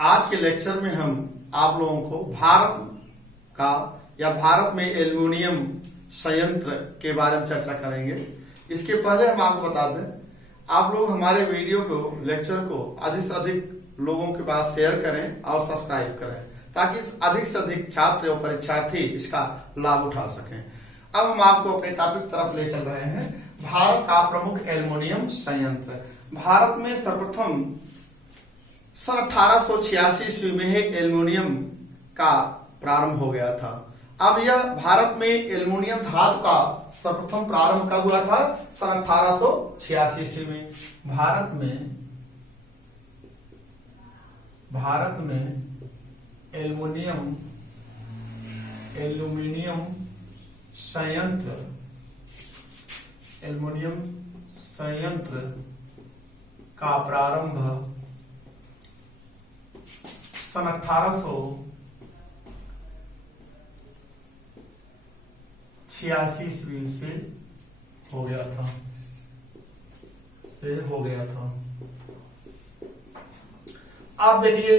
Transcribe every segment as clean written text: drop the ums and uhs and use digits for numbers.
आज के लेक्चर में हम आप लोगों को भारत का या भारत में एल्युमिनियम संयंत्र के बारे में चर्चा करेंगे। इसके पहले हम आपको बता दें, आप लोग हमारे वीडियो को, लेक्चर को अधिक से अधिक लोगों के पास शेयर करें और सब्सक्राइब करें ताकि अधिक से अधिक छात्र और परीक्षार्थी इसका लाभ उठा सकें। अब हम आपको अपने टॉपिक तरफ ले चल रहे हैं। भारत का प्रमुख एल्युमिनियम संयंत्र। भारत में सर्वप्रथम सन 1886 ईस्वी में एल्युमिनियम का प्रारंभ हो गया था। अब यह भारत में एल्युमिनियम धातु का सर्वप्रथम प्रारंभ कब हुआ था? सन 1886 ईस्वी में। भारत में एल्युमिनियम संयंत्र का प्रारंभ सन 1886 ईस्वी से हो गया था। आप देखिए,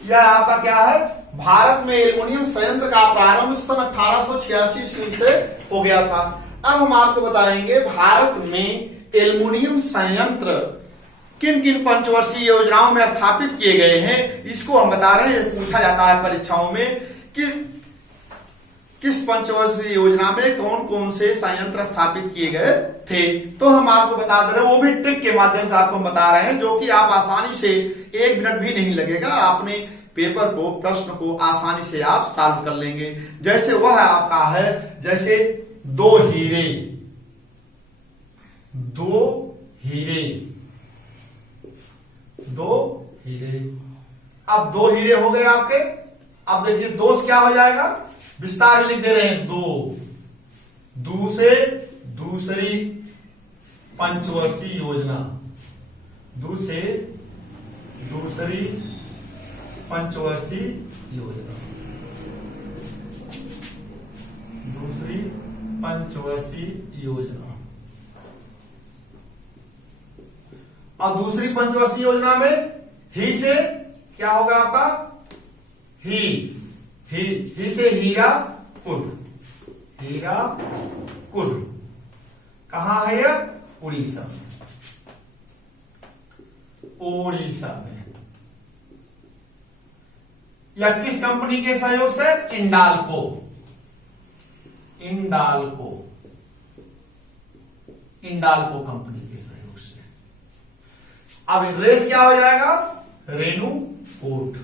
यह आपका क्या है? भारत में एल्युमिनियम संयंत्र का प्रारंभ सन 1886 ईस्वी से हो गया था। अब हम आपको बताएंगे भारत में एल्युमिनियम संयंत्र किन किन पंचवर्षीय योजनाओं में स्थापित किए गए हैं, इसको हम बता रहे हैं। पूछा जाता है परीक्षाओं में कि किस पंचवर्षीय योजना में कौन कौन से संयंत्र स्थापित किए गए थे, तो हम आपको बता दे रहे हैं। वो भी ट्रिक के माध्यम से आपको हम बता रहे हैं, जो कि आप आसानी से 1 मिनट भी नहीं लगेगा, आपने पेपर को, प्रश्न को आसानी से आप सॉल्व कर लेंगे। जैसे वह आपका है, जैसे दो हीरे। अब 2 हीरे हो गए आपके। अब देखिए, 2 से क्या हो जाएगा? विस्तार लिख दे रहे हैं, 2 से दूसरी पंचवर्षीय योजना। और दूसरी पंचवर्षीय योजना में ही से क्या होगा आपका? ही से हीराकुड। कहां है यह? उड़ीसा में। या किस कंपनी के सहयोग से? इंडाल्को कंपनी के सहयोग से। अब रेस क्या हो जाएगा? रेणुकूट।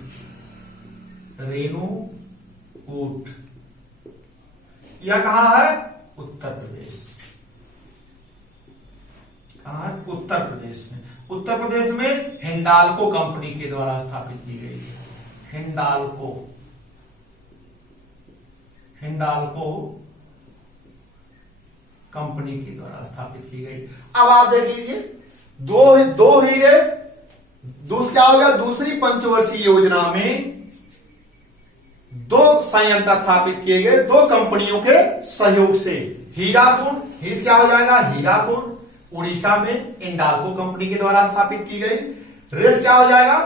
यह कहां है? उत्तर प्रदेश। कहां है? उत्तर प्रदेश में। उत्तर प्रदेश में हिंडाल्को कंपनी के द्वारा स्थापित की गई है। हिंडाल्को कंपनी के द्वारा स्थापित की गई। अब आप देख लीजिए, दो हीरे। क्या हो गया? दूसरी पंचवर्षीय योजना में 2 संयंत्र स्थापित किए गए 2 कंपनियों के सहयोग से। हीराकुड, ही क्या हो जाएगा? हीराकुड उड़ीसा में इंडाल्को कंपनी के द्वारा स्थापित की गई। रेस क्या हो जाएगा?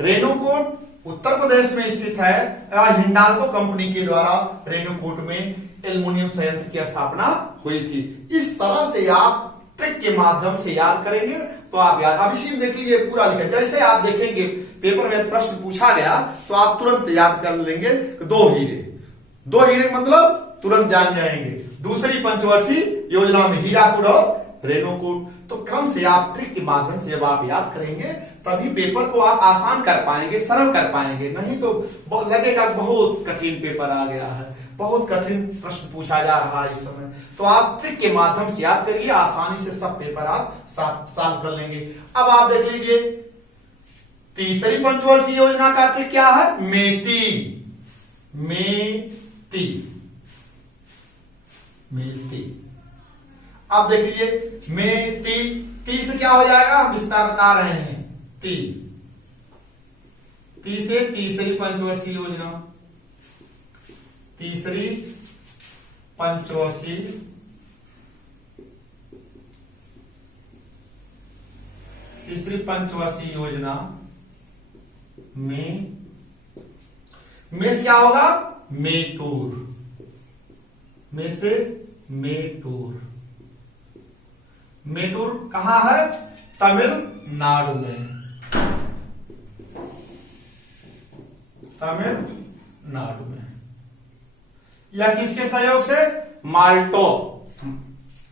रेणुकूट उत्तर प्रदेश में स्थित है। हिंडाल्को कंपनी के द्वारा रेणुकूट में एल्युमिनियम संयंत्र की स्थापना हुई थी। इस तरह से आप ट्रिक के माध्यम से याद करेंगे तो आप याद। अब इसी में देखिए, पूरा लिखा। जैसे आप देखेंगे पेपर में प्रश्न पूछा गया तो आप तुरंत याद कर लेंगे। 2 हीरे मतलब तुरंत जान जाएंगे। दूसरी पंचवर्षीय योजना में हीराकुड और रेणुकूट। तो क्रम से आप ट्रिक के माध्यम से जब आप याद करेंगे तभी पेपर को आप आसान कर पाएंगे, सरल कर पाएंगे। नहीं तो लगेगा बहुत कठिन पेपर आ गया है, बहुत कठिन प्रश्न पूछा जा रहा है इस समय। तो आप ट्रिक के माध्यम से याद करिए, आसानी से सब पेपर आप सॉल्व कर लेंगे। अब आप देख लीजिए, तीसरी पंचवर्षीय योजना का ट्रिक क्या है? मेती। अब देख लीजिए, ती से क्या हो जाएगा? विस्तार बता रहे हैं। ती से तीसरी पंचवर्षीय योजना। तीसरी पंचवर्षीय तीसरी पंचवर्षीय योजना में से क्या होगा, मेटूर, में से मेटूर। मेटूर कहां है, तमिलनाडु में, तमिलनाडु में। या किसके सहयोग से,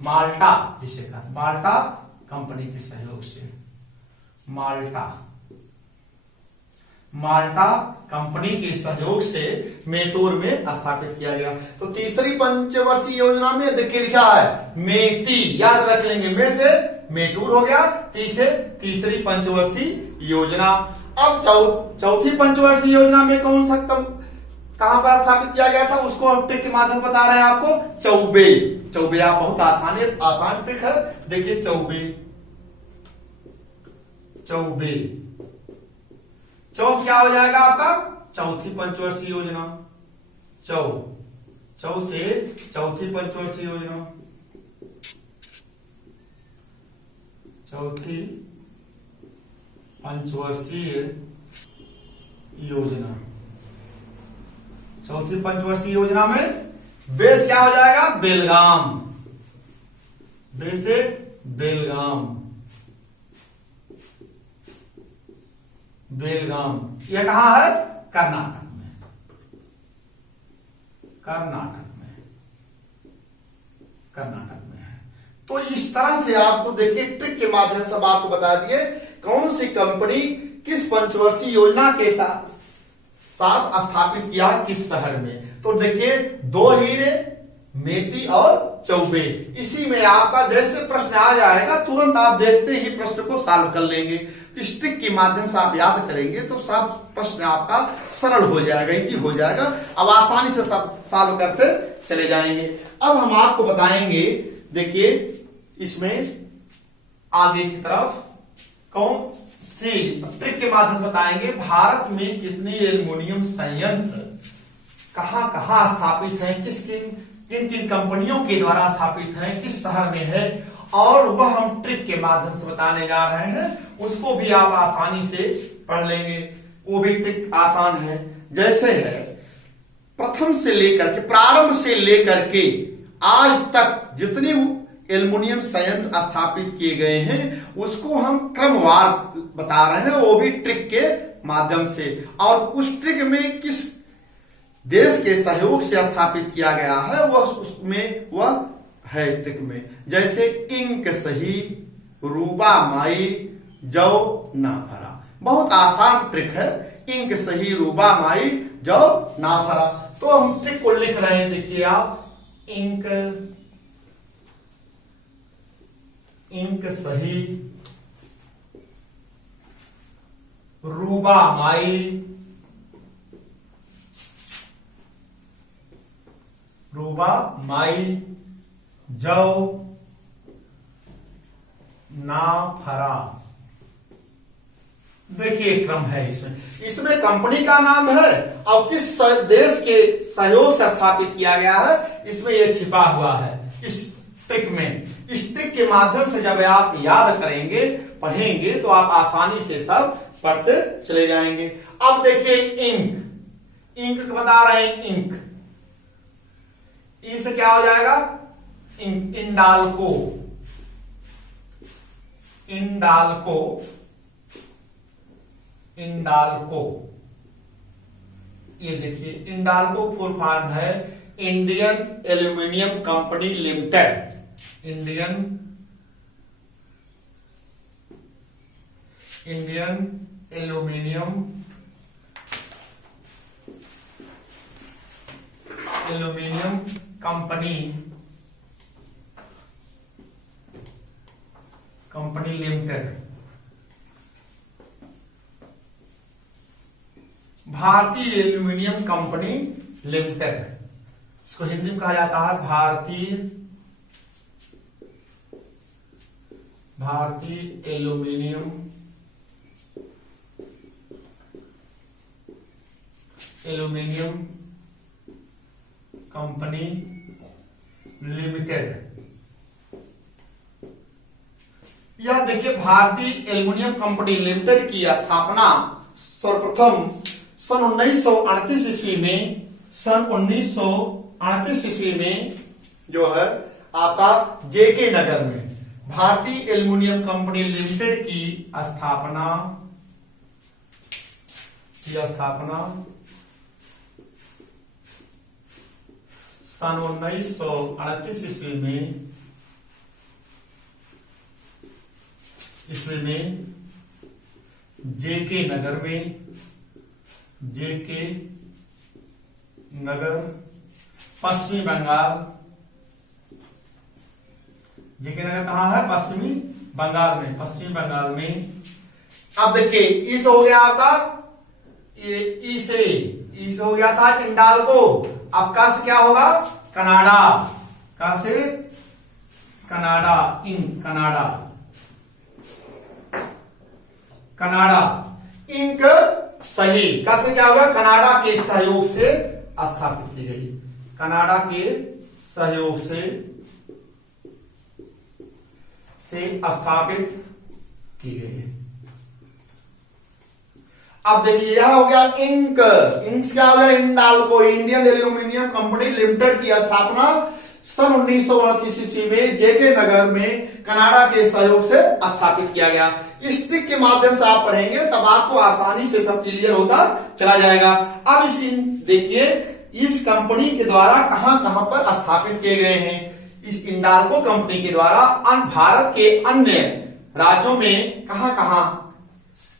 माल्टा जिसे कहा, माल्टा कंपनी के सहयोग से, माल्टा कंपनी के सहयोग से मेटूर में स्थापित किया गया। तो तीसरी पंचवर्षीय योजना में देखिए लिखा है मेती, याद रख लेंगे, में से मेटूर हो गया, तीसरी पंचवर्षीय योजना। अब चौथी पंचवर्षीय योजना में कौन सा कहां पर स्थापित किया गया था, उसको हम ट्रिक के माध्यम से बता रहे हैं आपको, चौबे। आप बहुत आसान ट्रिक है, देखिए चौबे से क्या हो जाएगा आपका, चौथी पंचवर्षीय योजना, चौ से चौथी पंचवर्षीय योजना, चौथी पंचवर्षीय योजना। चौथी पंचवर्षीय योजना में बेस क्या हो जाएगा, बेलगाम, बे से बेलगाम, बेलगाम। यह कहां है, कर्नाटक में, कर्नाटक में है। तो इस तरह से आपको देखिए ट्रिक के माध्यम से आपको बता दिए कौन सी कंपनी किस पंचवर्षीय योजना के साथ स्थापित किया किस शहर में। तो देखिए दो हीरे, मेती और चौबे, इसी में आपका जैसे प्रश्न आ जाएगा तुरंत आप देखते ही प्रश्न को सॉल्व कर लेंगे। तो इस ट्रिक के माध्यम से आप याद करेंगे तो सब प्रश्न आपका सरल हो जाएगा, इजी हो जाएगा। अब आसानी से सब सॉल्व करते चले जाएंगे। अब हम आपको बताएंगे, देखिए इसमें आगे की तरफ कौन सी ट्रिक के माध्यम से बताएंगे, भारत में कितने एल्युमिनियम संयंत्र कहां कहां स्थापित हैं, किन किन कंपनियों के द्वारा स्थापित हैं, किस शहर में है, और वह हम ट्रिक के माध्यम से बताने जा रहे हैं। उसको भी आप आसानी से पढ़ लेंगे, वो भी ट्रिक आसान है। जैसे है प्रारंभ से लेकर के आज तक जितने एल्युमिनियम संयंत्र स्थापित किए गए हैं उसको हम क्रमवार बता रहे हैं, वो भी ट्रिक के माध्यम से। और उस ट्रिक में किस देश के सहयोग से स्थापित किया गया है वह है ट्रिक में। जैसे इंक सही, रूबा माई, जौ नाफरा, बहुत आसान ट्रिक है। इंक सही, रूबा माई, जौ नाफरा। तो हम ट्रिक को लिख रहे हैं, देखिए आप, इंक सही, रूबा माई, जौ नाफरा। देखिए क्रम है इसमें कंपनी का नाम है और किस देश के सहयोग से स्थापित किया गया है, इसमें यह छिपा हुआ है इस ट्रिक में। इस ट्रिक के माध्यम से जब आप याद करेंगे, पढ़ेंगे, तो आप आसानी से सब पढ़ते चले जाएंगे। अब देखिए इंक बता रहे हैं, इंक, इससे क्या हो जाएगा, इंडाल्को, ये देखिए इंडाल्को फुल फॉर्म है Indian aluminium company limited, Indian aluminium company limited, भारतीय एल्यूमिनियम कंपनी लिमिटेड। इसको हिंदी में कहा जाता है भारतीय एल्यूमिनियम कंपनी लिमिटेड। यह देखिए भारतीय एल्यूमिनियम कंपनी लिमिटेड की स्थापना सर्वप्रथम सन 1938 ईस्वी में, सन 1938 ईस्वी में जो है आपका जेके नगर में भारतीय एल्युमिनियम कंपनी लिमिटेड की स्थापना सन 1938 ईस्वी में जेके नगर पश्चिमी बंगाल। जेके नगर कहां है? पश्चिमी बंगाल में। अब देखिए इस हो गया आपका, ये इस हो गया था इंडाल्को। अब का से क्या होगा? कनाडा। का से कनाडा, कनाडा इंक सही। का से क्या होगा? कनाडा के सहयोग से स्थापित की गई। कनाडा के सहयोग से स्थापित की गई। अब देखिए यह हो गया इंक। इंक क्या हो गया? Indalco, Indian aluminium company limited की स्थापना सन 1929 ईस्वी में जेके नगर में कनाडा के सहयोग से स्थापित किया गया। इस ट्रिक के माध्यम से आप पढ़ेंगे तब आपको आसानी से सब क्लियर होता चला जाएगा। अब इस देखिए इस कंपनी के द्वारा कहां कहां पर स्थापित किए गए हैं। इस इंडाल्को कंपनी के द्वारा भारत के अन्य राज्यों में कहां कहां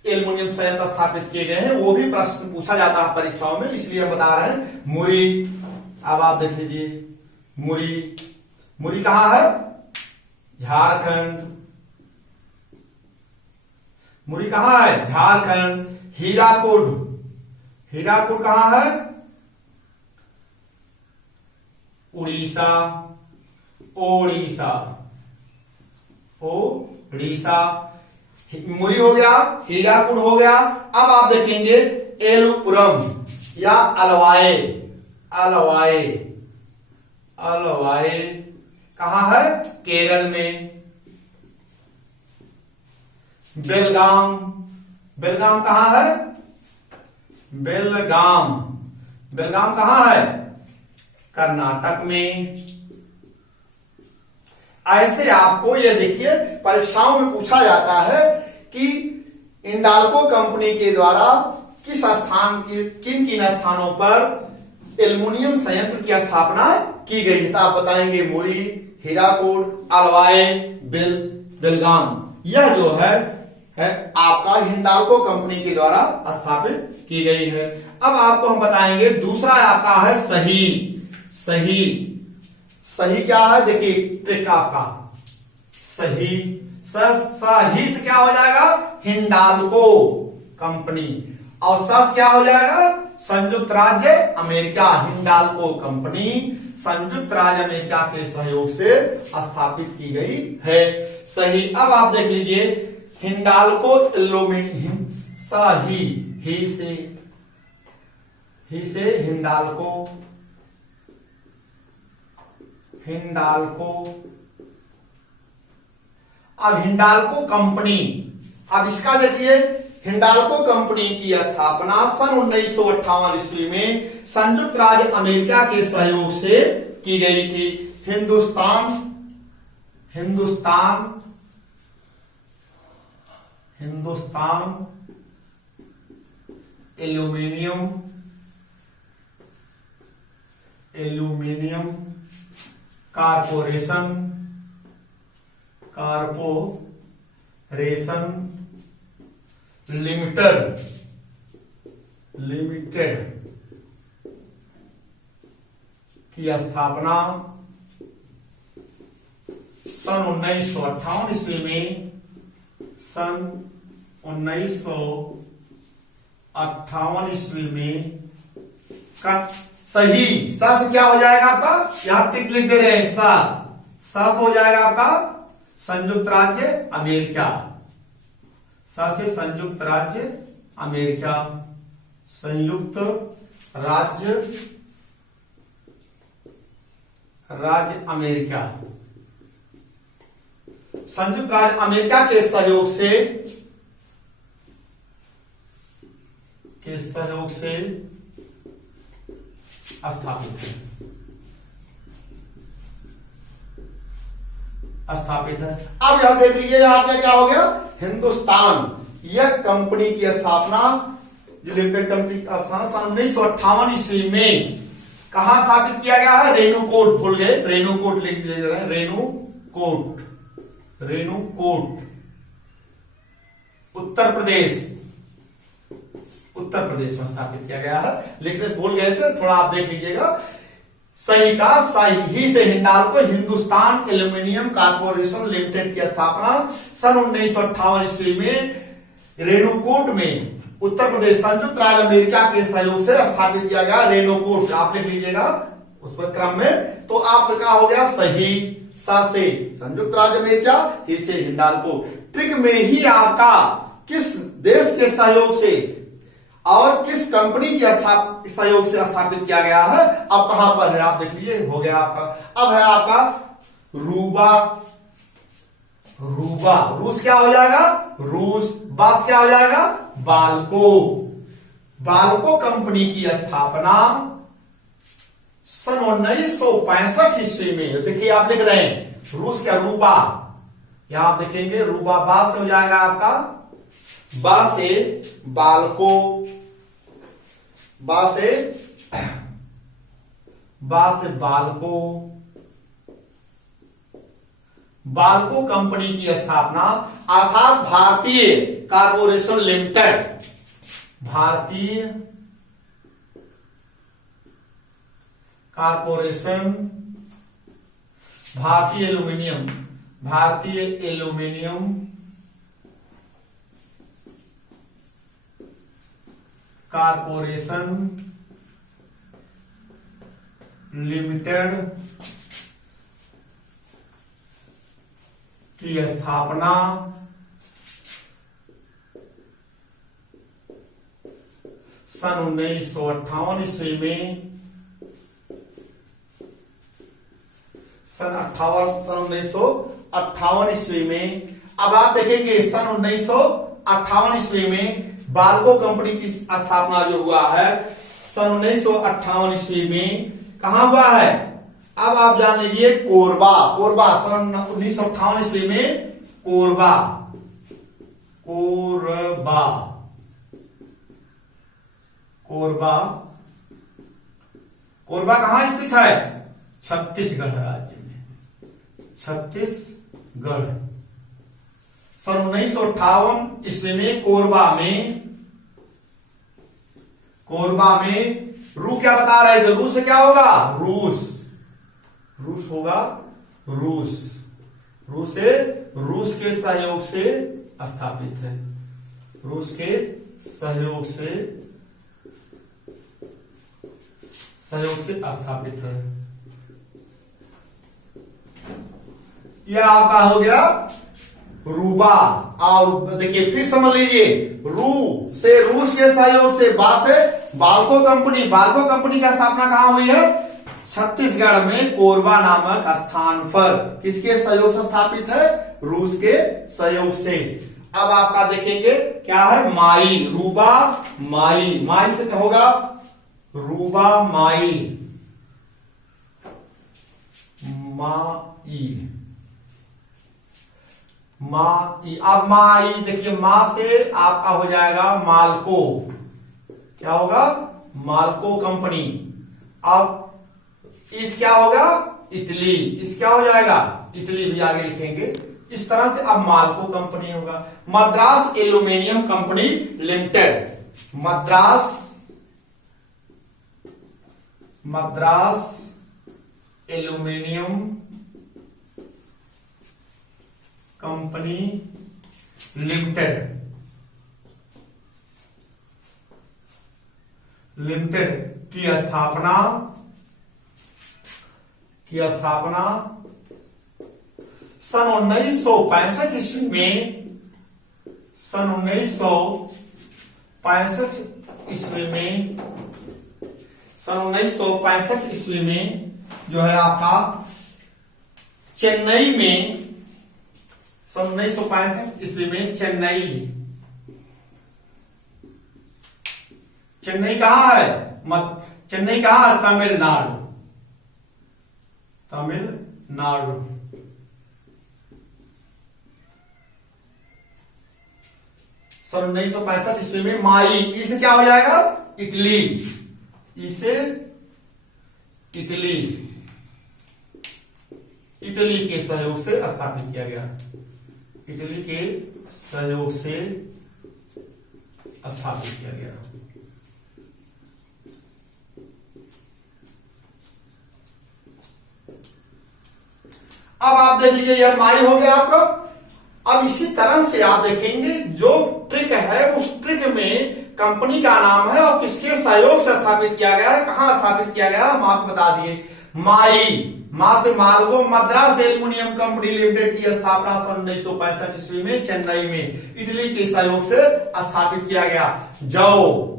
एल्युमिनियम संयंत्र स्थापित किए गए हैं, वो भी प्रश्न पूछा जाता है परीक्षाओं में, इसलिए हम बता रहे हैं। मुरी, अब आप देख लीजिए मुरी कहां है? झारखंड। मुरी कहां है? झारखंड। हीराकुड कहां है? उड़ीसा। मुरी हो गया, हीराकुड हो गया। अब आप देखेंगे एलुपुरम या अलवाए कहां है? केरल में। बेलगाम कहां है? बेलगाम कहां है? कर्नाटक में। ऐसे आपको ये देखिए परीक्षाओं में पूछा जाता है कि इंडाल्को कंपनी के द्वारा किन स्थानों पर एल्युमिनियम संयंत्र की स्थापना की गई। तो आप बताएंगे मुरी, हीराकुड, अलवाए, बेलगाम। यह जो है आपका हिंडाल्को कंपनी के द्वारा स्थापित की गई है। अब आपको हम बताएंगे दूसरा आपका है सही क्या है? देखिए ट्रिक आपका सही से क्या हो जाएगा? हिंडाल्को कंपनी। और सस क्या हो जाएगा? संयुक्त राज्य अमेरिका। हिंडाल्को कंपनी संयुक्त राज्य अमेरिका के सहयोग से स्थापित की गई है। सही। अब आप देख लीजिए हिंडाल्को एल्युमिनियम ही से हिंडाल्को। अब हिंडाल्को कंपनी, अब इसका देखिए हिंडाल्को कंपनी की स्थापना सन 1958 ईस्वी में संयुक्त राज्य अमेरिका के सहयोग से की गई थी। हिंदुस्तान एल्यूमिनियम कारपोरेशन लिमिटेड की स्थापना सन 1958 ईस्वी में। सन 1958 ईस्वी में सही। सस क्या हो जाएगा आपका? यहां टिक लिख दे रहे हैं। सस हो जाएगा आपका संयुक्त राज्य अमेरिका। से संयुक्त राज्य अमेरिका। संयुक्त राज्य अमेरिका। संयुक्त राज्य अमेरिका के सहयोग से के सहयोग से स्थापित है। अब यहां देख लीजिए, यहां पे क्या हो गया, हिंदुस्तान, यह कंपनी की स्थापना, जो लिमिटेड कंपनी का स्थापना सन 1958 ईस्वी में कहां स्थापित किया गया है, रेणुकूट, भूल गए, रेणुकूट लिख दिए जा रहे हैं, रेणुकूट, रेणुकूट, उत्तर प्रदेश में स्थापित किया गया है। लिखने से भूल गए थे, थोड़ा आप देख लीजिएगा। सही का सही से Hindalco Hindustan aluminium corporation limited की स्थापना सन 1958 ईस्वी में रेणुकूट में उत्तर प्रदेश संयुक्त राज्य अमेरिका के सहयोग से स्थापित किया गया। रेणुकूट आप लिख लीजिएगा उस पर क्रम में, तो आपका हो गया सही, सा से संयुक्त राज्य अमेरिका, ही से हिंडाल्को। ट्रिक में ही आपका किस देश के सहयोग से और किस कंपनी के सहयोग से स्थापित किया गया है, अब कहां पर है आप देख लीजिए, हो गया आपका। अब है आपका रूबा, रूस क्या हो जाएगा, रूस, बास क्या हो जाएगा, बाल्को कंपनी की स्थापना सन 1965 ईस्वी में, देखिए आप लिख रहे हैं रूस क्या, रूबा, यहां आप देखेंगे रूबा, बा से हो जाएगा आपका, बा से बाल्को, बा से बाल्को कंपनी की स्थापना अर्थात भारतीय कॉर्पोरेशन लिमिटेड, भारतीय कॉर्पोरेशन, भारतीय एल्यूमिनियम कॉर्पोरेशन लिमिटेड की स्थापना सन 1958 ईस्वी में, सन 1958 ईस्वी में। अब आप देखेंगे सन 1958 ईस्वी में बाल्को कंपनी की स्थापना जो हुआ है सन 1958 ईस्वी में, कहां हुआ है, अब आप जान लीजिए, कोरबा सन 1958 ईस्वी में, कोरबा कहां स्थित है, छत्तीसगढ़ राज्य में, छत्तीसगढ़। सन 1958 ईस्वी में कोरबा में रू क्या बता रहे थे, रू से क्या होगा, रूस होगा, रूस के सहयोग से स्थापित है, रूस के सहयोग से स्थापित है। यह आपका हो गया रूबा। और देखिए फिर समझ लीजिए, रू से रूस के सहयोग से, बा से बाल्को कंपनी का स्थापना कहां हुई है, छत्तीसगढ़ में कोरबा नामक स्थान पर। किसके सहयोग से स्थापित है, रूस के सहयोग से। अब आपका देखेंगे क्या है, माई, रूबा माई से क्या होगा, रूबा माई, अब माई देखिए, मां से आपका हो जाएगा माल्को, क्या होगा, माल्को कंपनी। अब इस क्या होगा, इटली, इस क्या हो जाएगा, इटली भी आगे लिखेंगे। इस तरह से अब माल्को कंपनी होगा। Madras aluminium company limited, Madras aluminium company limited की स्थापना सन 1965 ईस्वी में, सन 1965 ईस्वी में जो है आपका चेन्नई में, सन 1965 ईस्वी में चेन्नई कहाँ है? चेन्नई कहाँ है? तमिलनाडु। तमिलनाडु। सन 1965 ईस्वी में माई, इसे क्या हो जाएगा? इटली। इसे इटली, इटली के सहयोग से स्थापित किया गया। इटली के सहयोग से स्थापित किया गया। अब आप देख लीजिए, यह माई हो गया आपका। अब इसी तरह से आप देखेंगे जो ट्रिक है, उस ट्रिक में कंपनी का नाम है और किसके सहयोग से स्थापित किया गया है, कहां स्थापित किया गया, हम आपको बता दिए। माई, मां से मार्गो मद्रास एल्युमिनियम कंपनी लिमिटेड की स्थापना सन 1965 ईस्वी में चेन्नई में इटली के सहयोग से स्थापित किया गया। जौ,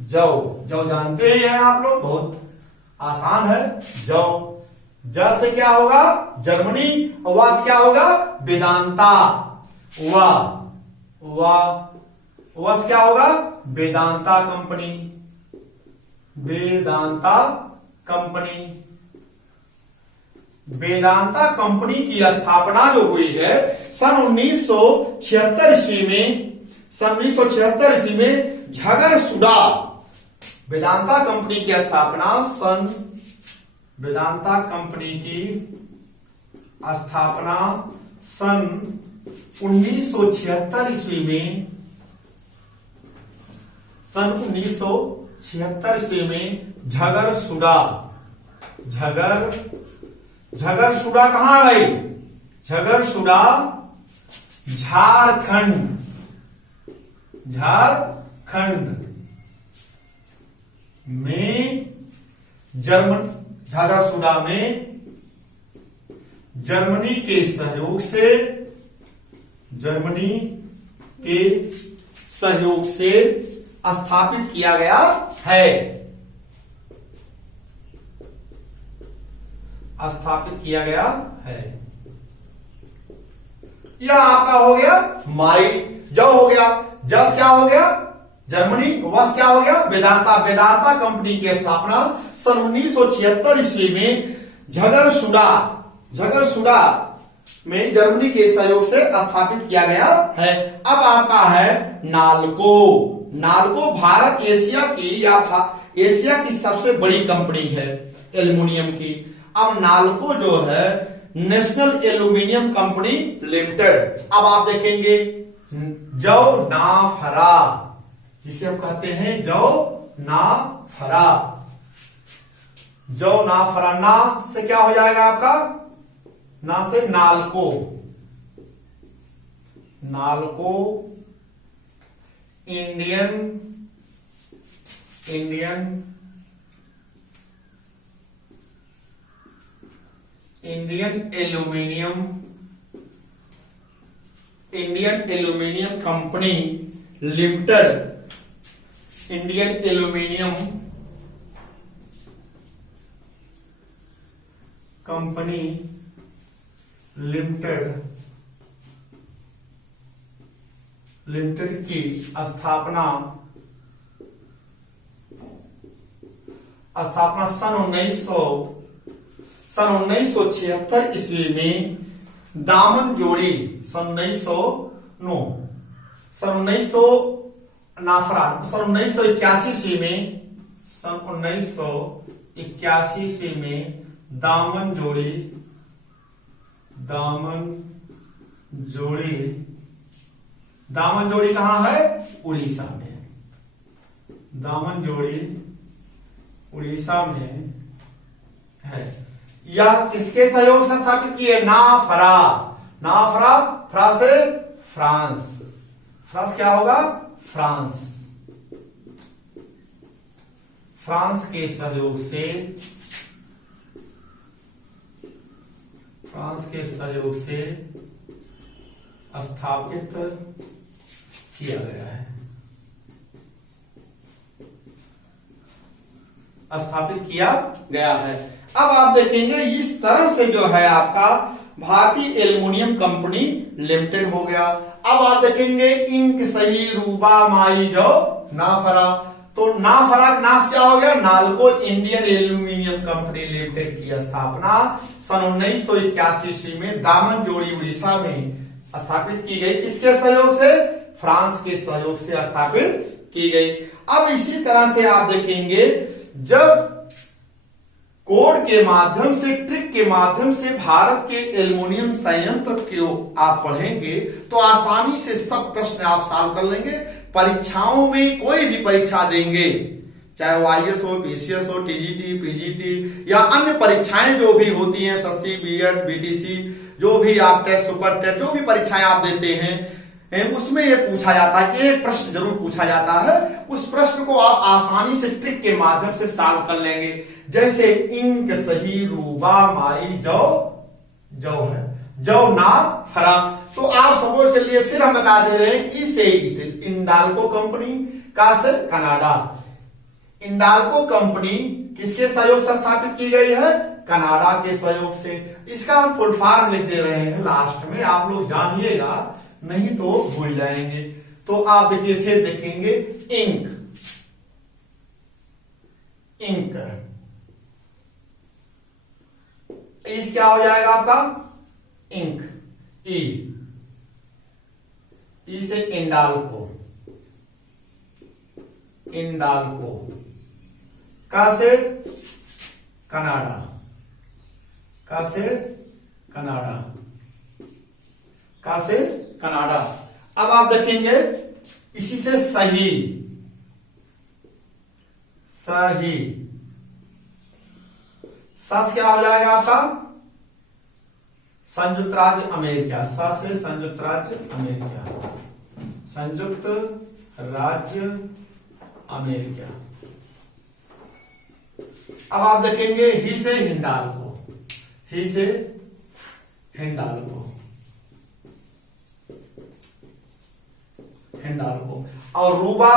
जौ, जौ जानते ही हैं आप लोग, बहुत आसान है। जौ, ज से क्या होगा? जर्मनी, और व से क्या होगा? वेदांता। व से क्या होगा? Vedanta company. Vedanta company. Vedanta company की स्थापना जो हुई है सन 1976 ईस्वी में, सन 1976 ईस्वी में झगरसुडा। वेदांता कंपनी की स्थापना वेदांता कंपनी की स्थापना सन 1976 ईस्वी में, सन 1976 ईस्वी में झगरसुडा। झगरसुडा कहां है भाई? झगरसुडा झारखंड। झारखंड में झगरसुडा में जर्मनी के सहयोग से, जर्मनी के सहयोग से स्थापित किया गया है। स्थापित किया गया है। यह आपका हो गया माई। जौ हो गया, जस क्या हो गया? जर्मनी, वस क्या हो गया? वेदांता। वेदांता कंपनी की स्थापना सन 1976 ईस्वी में झगरसुडा में जर्मनी के सहयोग से स्थापित किया गया है। अब आपका है नाल्को। नाल्को भारत एशिया की या एशिया की सबसे बड़ी कंपनी है एल्युमिनियम की। अब नाल्को जो है नेशनल एल्यूमिनियम कंपनी लिमिटेड। अब आप देखेंगे जौनाफरा, जिसे हम कहते हैं जौनाफरा। जौनाफरा, ना से क्या हो जाएगा आपका? ना से NALCO. NALCO Indian aluminium company limited. Indian aluminium company limited की स्थापना सन 1976 ईस्वी में दामनजोड़ी। सन 1981 ईस्वी में, सन 1981 ईस्वी में दामनजोड़ी कहां है? उड़ीसा में। दामनजोड़ी उड़ीसा में है। यह किसके सहयोग से स्थापित की है? नाफरा। नाफरा, फ्रा से फ्रांस। फ्रांस क्या होगा? फ्रांस। फ्रांस के सहयोग से, फ्रांस के सहयोग से स्थापित किया गया है। स्थापित किया गया है। अब आप देखेंगे इस तरह से जो है आपका भारतीय एल्युमिनियम कंपनी लिमिटेड हो गया। अब आप देखेंगे इंक, सही, रूबा, माई, जो, नाफरा। तो नाफरा नास क्या हो गया, NALCO Indian aluminium company limited की स्थापना सन 1981 ईस्वी में दामनजोड़ी उड़ीसा में स्थापित की गई। किसके सहयोग से, फ्रांस के सहयोग से स्थापित की गई। अब इसी तरह से आप देखेंगे जब कोड के माध्यम से, ट्रिक के माध्यम से भारत के एल्युमिनियम संयंत्र को आप पढ़ेंगे तो आसानी से सब प्रश्न आप सॉल्व कर लेंगे। परीक्षाओं में कोई भी परीक्षा देंगे, चाहे वो आईएएस हो, पीसीएस हो, टीजीटी, पीजीटी या अन्य परीक्षाएं जो भी होती हैं, एसएससी, बीएड, बीटीसी, जो भी आप टेट, सुपर टेट, जो भी परीक्षाएं आप देते हैं उसमें ये पूछा जाता है कि एक प्रश्न जरूर पूछा जाता है। उस प्रश्न को आप आसानी से ट्रिक के माध्यम से सॉल्व कर लेंगे। जैसे इंक सही रूबा माई जौ, जौ है, जौ ना फरा। तो आप सपोज के लिए फिर हम बता दे रहे हैं ई से इंडाल्को कंपनी, का से कनाडा। इंडाल्को कंपनी किसके सहयोग से स्थापित की गई है, कनाडा के सहयोग से। इसका हम फुल फॉर्म लिख दे रहे हैं लास्ट में, आप लोग जानिएगा नहीं तो भूल जाएंगे। तो आप देखिए फिर देखेंगे इंक, इंक इस क्या हो जाएगा आपका, इंक, ई से इंडाल्को, इंडाल्को, का से कनाडा, का से कनाडा, का से कनाडा। अब आप देखेंगे इसी से सही, सही, सस क्या हो जाएगा आपका, संयुक्त राज्य अमेरिका, स से संयुक्त राज्य अमेरिका, संयुक्त राज्य अमेरिका। अब आप देखेंगे ही से हिंडाल्को, ही से हिंडाल्को, हिंडाल्को। और रूबा,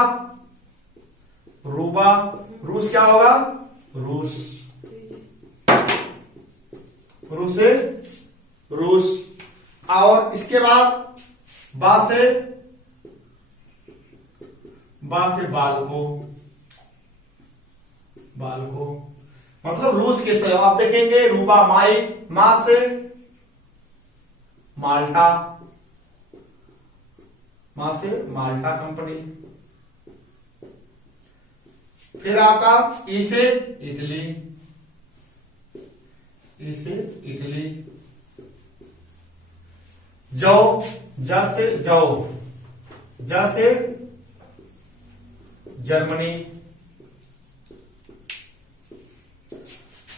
रूबा, रूस क्या होगा, रूस, रूस से रूस। और इसके बाद बा से बाल्को, बाल्को मतलब रूस के सहयोग। आप देखेंगे रूबा माई, मा से माल्टा, मां से माल्टा कंपनी। फिर आपका ई से इटली, ई से इटली। जौ, ज से जौ, ज से जर्मनी,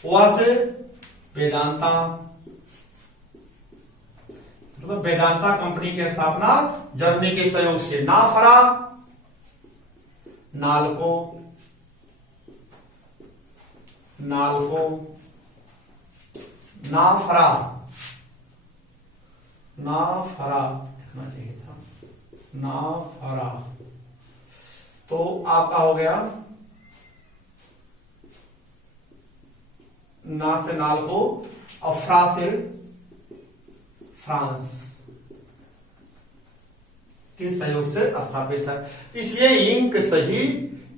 व से वेदांता, मतलब वेदांता कंपनी की स्थापना जर्मनी के सहयोग से। नाफरा, नालको, नालको, नाफरा, नाफरा लिखना चाहिए था, नाफरा। तो आपका हो गया ना से नालको और फ्रा से फ्रांस के सहयोग से स्थापित है। इसलिए इंक सही,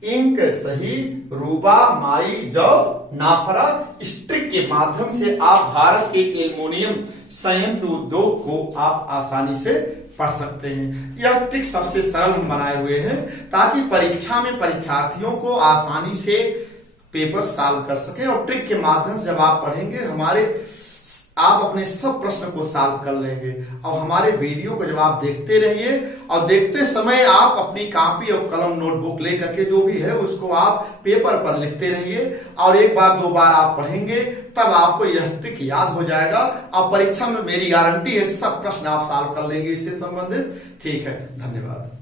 इंक सही, रूबा माई जौ नाफरा, इस ट्रिक के माध्यम से आप भारत के एल्युमिनियम संयंत्र उद्योग को आप आसानी से पढ़ सकते हैं। यह ट्रिक सबसे सरल हम बनाए हुए हैं ताकि परीक्षा में परीक्षार्थियों को आसानी से पेपर सॉल्व कर सके। और ट्रिक के माध्यम से जब आप पढ़ेंगे आप अपने सब प्रश्न को सॉल्व कर लेंगे। और हमारे वीडियो को जब आप देखते रहिए और देखते समय आप अपनी कॉपी और कलम नोटबुक लेकर के जो भी है उसको आप पेपर पर लिखते रहिए। और एक बार दो बार आप पढ़ेंगे तब आपको यह ट्रिक याद हो जाएगा। और परीक्षा में मेरी गारंटी है सब प्रश्न आप सॉल्व कर लेंगे इससे संबंधित। ठीक है, धन्यवाद।